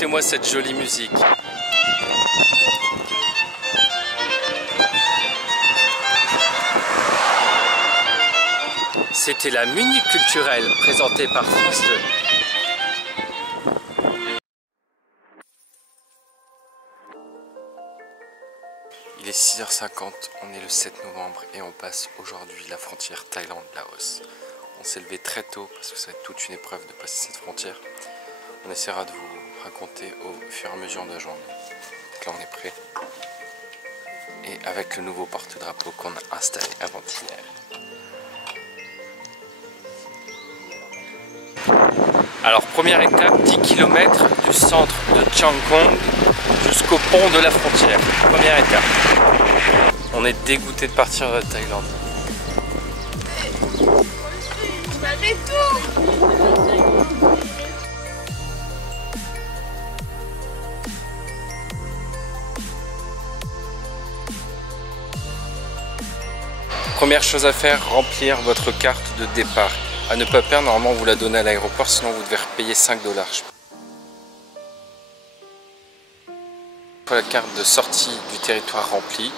Écoutez-moi cette jolie musique. C'était la Munich culturelle présentée par France 2. Il est 6h50, on est le 7 novembre et on passe aujourd'hui la frontière Thaïlande-Laos. On s'est levé très tôt parce que ça va être toute une épreuve de passer cette frontière. On essaiera de vous raconter au fur et à mesure de la journée. Donc là on est prêt. Et avec le nouveau porte-drapeau qu'on a installé avant-hier. Alors première étape, 10 km du centre de Chiang Khong jusqu'au pont de la frontière. Première étape. On est dégoûté de partir de la Thaïlande. Première chose à faire, remplir votre carte de départ. À ne pas perdre, normalement vous la donnez à l'aéroport, sinon vous devez repayer 5 $. La carte de sortie du territoire remplie,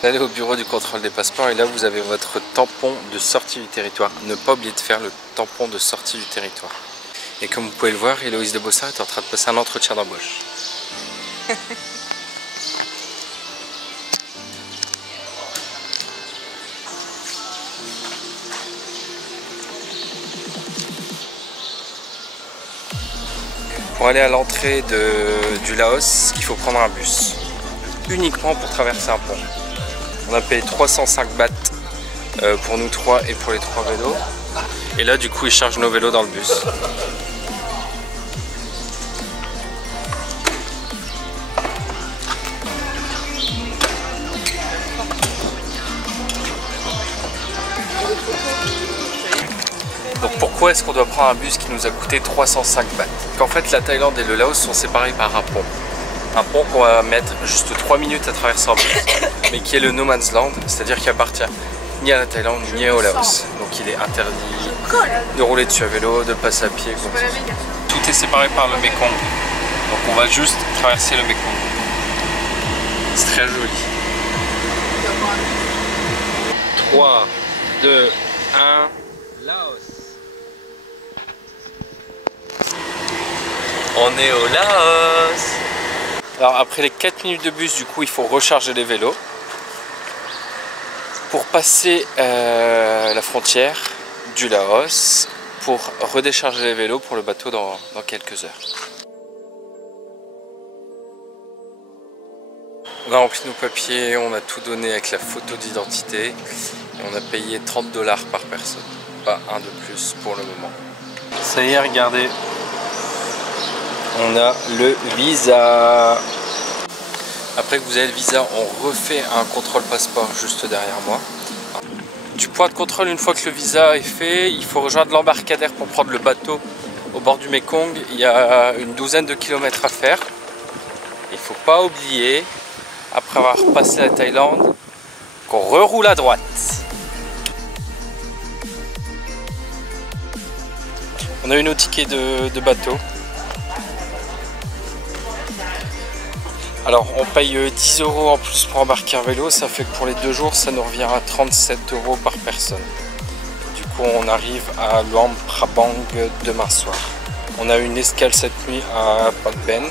vous allez au bureau du contrôle des passeports et là vous avez votre tampon de sortie du territoire. Ne pas oublier de faire le tampon de sortie du territoire. Et comme vous pouvez le voir, Héloïse de Bossard est en train de passer un entretien d'embauche. Pour aller à l'entrée du Laos, il faut prendre un bus. Uniquement pour traverser un pont. On a payé 305 bahts pour nous trois et pour les 3 vélos. Et là du coup ils chargent nos vélos dans le bus. Donc pourquoi est-ce qu'on doit prendre un bus qui nous a coûté 305 bahts? Qu'en fait la Thaïlande et le Laos sont séparés par un pont. Un pont qu'on va mettre juste 3 minutes à traverser en bus, mais qui est le No Man's Land, c'est-à-dire qu'il appartient ni à la Thaïlande ni au Laos. Donc il est interdit de rouler dessus à vélo, de passer à pied. Tout est séparé par le Mekong. Donc on va juste traverser le Mekong. C'est très joli. 3, 2, 1, Laos. On est au Laos. Alors après les 4 minutes de bus, du coup il faut recharger les vélos pour passer la frontière du Laos pour redécharger les vélos pour le bateau dans quelques heures. On a rempli nos papiers, on a tout donné avec la photo d'identité et on a payé 30 $ par personne, pas un de plus pour le moment. Ça y est, regardez. On a le visa. Après que vous avez le visa, on refait un contrôle passeport juste derrière moi. Du point de contrôle, une fois que le visa est fait, il faut rejoindre l'embarcadère pour prendre le bateau au bord du Mekong. Il y a une douzaine de kilomètres à faire. Il ne faut pas oublier, après avoir passé la Thaïlande, qu'on reroule à droite. On a eu nos tickets de bateau. Alors on paye 10 € en plus pour embarquer un vélo, ça fait que pour les 2 jours ça nous revient à 37 € par personne. Du coup on arrive à Luang Prabang demain soir. On a une escale cette nuit à Phnom Penh.